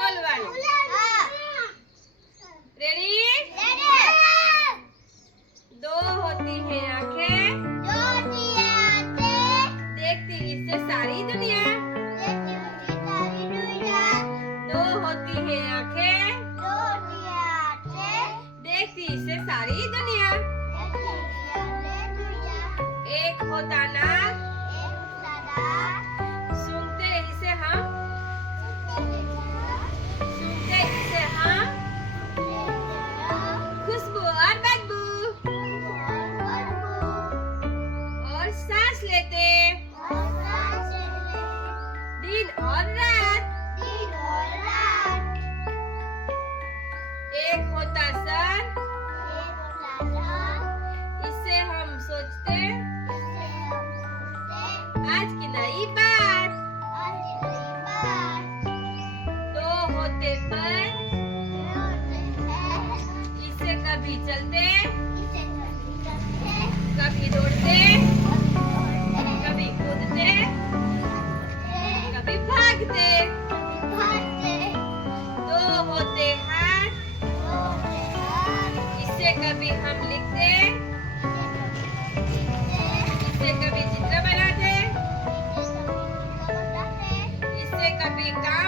सारी दुनिया दो होती है देखती इससे सारी दुनिया। सारी दुनिया। एक होता ना एक होता सर इससे हम सोचते आज की नई बात। दो होते पर। इससे कभी चलते कभी दौड़ते इसे कभी हम लिखते इससे कभी चित्र बनाते इससे कभी काम